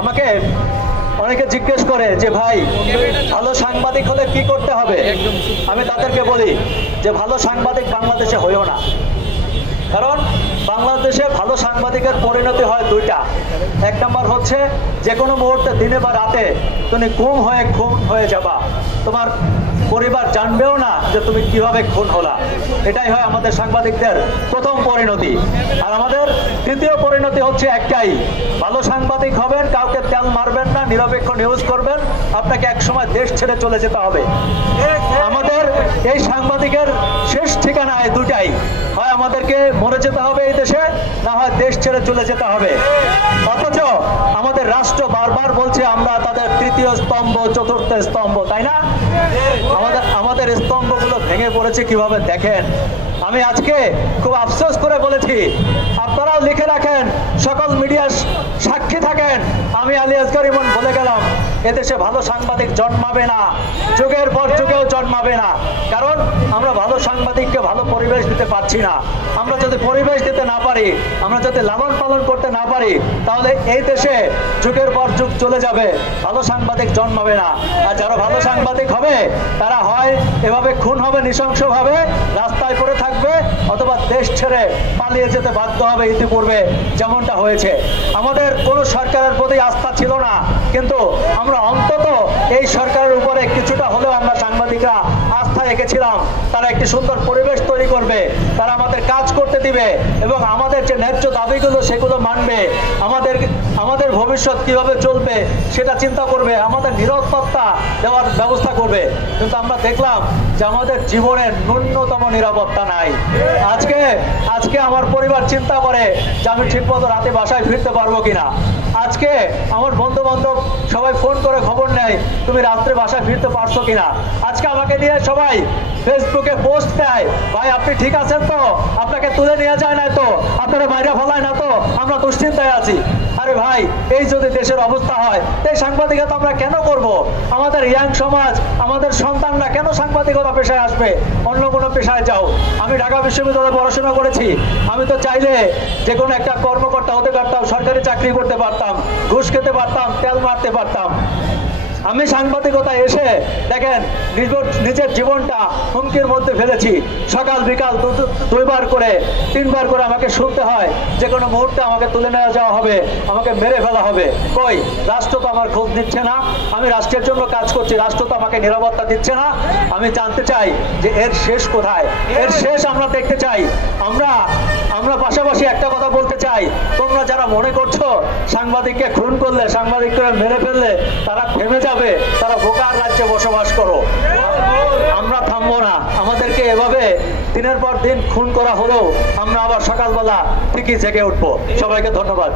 আমাকে অনেকে জিজ্ঞেস করে যে ভাই ভালো সাংবাদিক হলে কি করতে হবে। আমি তাদেরকে বলি যে ভালো সাংবাদিক বাংলাদেশে হইও না, কারণ বাংলাদেশে ভালো সাংবাদিকের পরিণতি হয় দুইটা। এক নম্বর হচ্ছে যে কোনো মুহূর্তে দিনে বা রাতে তুমি খুন হয়ে যাবা, তোমার পরিবার জানবেও না যে তুমি কিভাবে খুন হলা। এটাই হয় আমাদের সাংবাদিকদের প্রথম পরিণতি। আর আমাদের দ্বিতীয় পরিণতি হচ্ছে একটাই, ভালো সাংবাদিক হবেন, কাউকে তেল মারবেন না, নিরপেক্ষ নিউজ করবেন, আপনাকে একসময় দেশ ছেড়ে চলে যেতে হবে। আমাদের এই সাংবাদিকের শেষ ঠিকানা এই দুটাই, হয় আমাদেরকে মরে যেতে হবে এই দেশে, না হয় দেশ ছেড়ে চলে যেতে হবে। অথচ আমাদের রাষ্ট্র বারবার বলছে আমরা তাদের তৃতীয় স্তম্ভ, চতুর্থ স্তম্ভ, তাই না? আমাদের স্তম্ভগুলো ভেঙে পড়েছে কিভাবে দেখেন। আমি আজকে খুব আফসোস করে বলেছি, আপনারাও লিখে রাখেন, সকল মিডিয়া সাক্ষী থাকেন, আমি আলী আসগর ইমন বলে গেলাম এদেশে ভালো সাংবাদিক জন্মাবে না, যুগের পর যুগেও জন্মাবে না। কারণ আমরা ভালো সাংবাদিককে ভালো পরিবেশ দিতে পারছি না। আমরা যদি পরিবেশ দিতে না পারি, আমরা যদি লালন পালন করতে না পারি, তাহলে এই দেশে যুগের পর যুগ চলে যাবে, ভালো সাংবাদিক জন্মাবে না। আর যারা ভালো সাংবাদিক হবে তারা হয় এভাবে খুন হবে নৃশংসভাবে, রাস্তায় পড়ে থাকবে, অথবা দেশ ছেড়ে পালিয়ে যেতে বাধ্য হবে। ইতিপূর্বে যেমনটা হয়েছে, আমাদের কোনো সরকারের প্রতি আস্থা ছিল না, কিন্তু আমরা অন্তত এই সরকারের উপরে কিছুটা হলেও আমরা সাংবাদিকরা আস্থা রেখেছিলাম। তারা একটি সুন্দর পরিবেশ তৈরি করবে, তারা আমাদের কাজ করতে দিবে এবং আমাদের যে ন্যায্য দাবিগুলো সেগুলো মানবে, আমাদের ভবিষ্যৎ কিভাবে চলবে সেটা চিন্তা করবে, আমাদের নিরাপত্তা দেওয়ার ব্যবস্থা করবে। কিন্তু আমরা দেখলাম যে আমাদের জীবনের ন্যূনতম নিরাপত্তা নাই। আজকে আমার পরিবার চিন্তা করে যে আমি ঠিকমতো রাতে বাসায় ফিরতে পারবো কিনা। আজকে আমার বন্ধু বান্ধব সবাই ফোন করে খবর নেয় তুমি রাত্রে বাসায় ফিরতে পারছো কিনা। আজকে আমাকে নিয়ে সবাই ফেসবুকে পোস্ট দেয়, ভাই আপনি ঠিক আছেন তো, আপনাকে তুলে নিয়ে যায় না তো, আপনারা বাইরে ফেলায় না তো, আমরা দুশ্চিন্তায় আছি। আরে ভাই, এই যদি দেশের অবস্থা হয়, এই সাংবাদিকতা আমরা কেন করব? আমাদের ইয়াং সমাজ, আমাদের সন্তানরা কেন সাংবাদিকতা পেশায় আসবে? অন্য কোনো পেশায় যাও। আমি ঢাকা বিশ্ববিদ্যালয়ে পড়াশোনা করেছি, আমি তো চাইলে যে কোনো একটা কর্মকর্তা হতে পারতাম, সরকারি চাকরি করতে পারতাম, ঘুষ খেতে পারতাম, তেল মারতে পারতাম। আমি সাংবাদিকতায় এসে দেখেন নিজের জীবনটা হুমকির মধ্যে ফেলেছি। সকাল বিকাল দুইবার করে তিনবার করে আমাকে শুনতে হয় যে কোনো মুহূর্তে আমাকে তুলে নেওয়া যাওয়া হবে, আমাকে মেরে ফেলা হবে। কই, রাষ্ট্র তো আমার খোঁজ নিচ্ছে না। আমি রাষ্ট্রের জন্য কাজ করছি, রাষ্ট্র তো আমাকে নিরাপত্তা দিচ্ছে না। আমি জানতে চাই যে এর শেষ কোথায়, এর শেষ আমরা দেখতে চাই। আমরা পাশাপাশি একটা কথা বলতে চাই, তোমরা যারা মনে করছো সাংবাদিককে খুন করলে, সাংবাদিককে মেরে ফেললে তারা থেমে যাবে, তারা বোকার রাজ্যে বসবাস করো। আমরা থামবো না। আমাদেরকে এভাবে দিনের পর দিন খুন করা হলেও আমরা আবার সকালবেলা ঠিকই জেগে উঠবো। সবাইকে ধন্যবাদ।